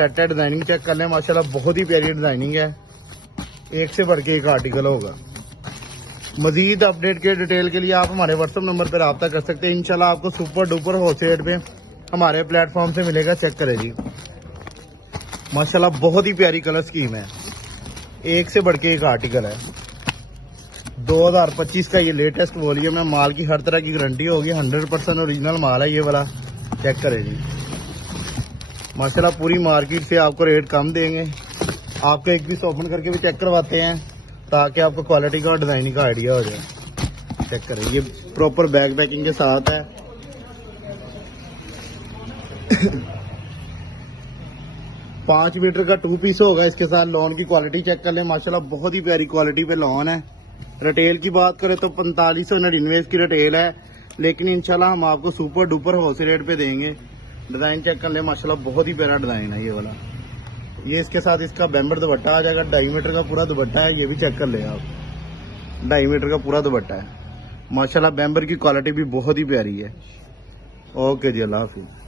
Set है। Designing check कर लें माशाल्लाह, बहुत ही प्यारी डिजाइनिंग है, एक से बढ़ के एक आर्टिकल होगा। मजीद अपडेट के डिटेल के लिए आप हमारे व्हाट्सअप नंबर पर रब्ता कर सकते हैं। इंशाल्लाह आपको सुपर डुपर होलसेल रेट पे हमारे प्लेटफॉर्म से मिलेगा। चेक करें जी माशाल्लाह, बहुत ही प्यारी कलर स्कीम है, एक से बढ़ के एक आर्टिकल है। 2025 का ये लेटेस्ट वॉल्यूम है। माल की हर तरह की गारंटी होगी, 100% ओरिजिनल माल है ये वाला। चेक करें जी माशाल्लाह, पूरी मार्केट से आपको रेट कम देंगे। आपको एक पीस ओपन करके भी चेक करवाते हैं ताकि आपको क्वालिटी का और डिजाइनिंग का आइडिया हो जाए। चेक करें, ये प्रॉपर बैग पैकिंग के साथ है। 5 मीटर का 2 पीस होगा इसके साथ। लॉन की क्वालिटी चेक कर लें माशाल्लाह, बहुत ही प्यारी क्वालिटी पे लॉन है। रिटेल की बात करें तो 4599 की रिटेल है, लेकिन इंशाल्लाह हम आपको सुपर डुपर होलसेल रेट पे देंगे। डिजाइन चेक कर ले माशाल्लाह, बहुत ही प्यारा डिजाइन है ये वाला। ये इसके साथ इसका बैम्बर दुपट्टा आ जाएगा, 2.5 मीटर का पूरा दुपट्टा है। ये भी चेक कर ले आप, 2.5 मीटर का पूरा दुपट्टा है माशाल्लाह। बैम्बर की क्वालिटी भी बहुत ही प्यारी है। ओके जी, अल्लाह हाफिज़।